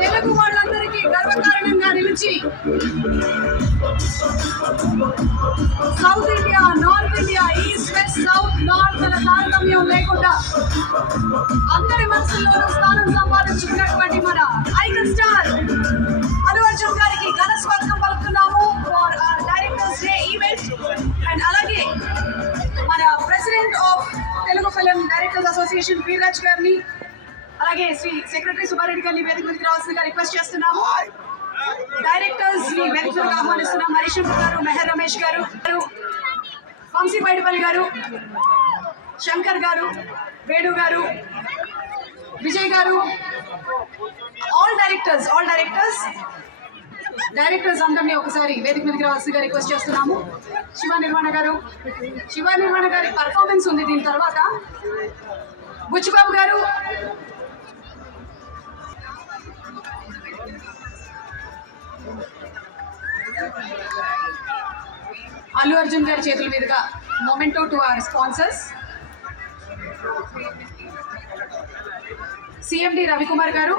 తెలుగు వాళ్ళందరికీ గర్వకారణంగా నిలిచి south India, north India, east west, south north అనే తారతమ్యం లేకుండా అందరి మనసుల్లోనూ స్థానం సంపాదించుకున్నటువంటి మన ఐకన్ స్టార్ అల్లు అర్జున్ గారికి ఘన స్వాగతం పలుకుతున్నాము for directors day event. And అలాగే మన president of Telugu film directors association Veerraj గారిని, అలాగే శ్రీ సెక్రటరీ సుబ్బారెడ్డి గారిని వేదిక మీదకి రావాల్సిందిగా రిక్వెస్ట్ చేస్తున్నాము. డైరెక్టర్స్ ని వేదిక మీదకి ఆహ్వానిస్తున్నాం. హరీశ్వర్ గారు, మెహర్ రమేష్ గారు, వంశీ బైడిపల్లి గారు, శంకర్ గారు, వేణు గారు, విజయ్ గారు, ఆల్ డైరెక్టర్స్ అందరినీ ఒకసారి వేదిక మీదకి రావాల్సిందిగా రిక్వెస్ట్ చేస్తున్నాము. శివ నిర్మాణ గారి పర్ఫార్మెన్స్ ఉంది దీని తర్వాత. బుచ్చిబాబు గారు, అల్లు అర్జున్ గారి చేతుల మీదుగా memento to our sponsors. CMD Ravikumar గారు,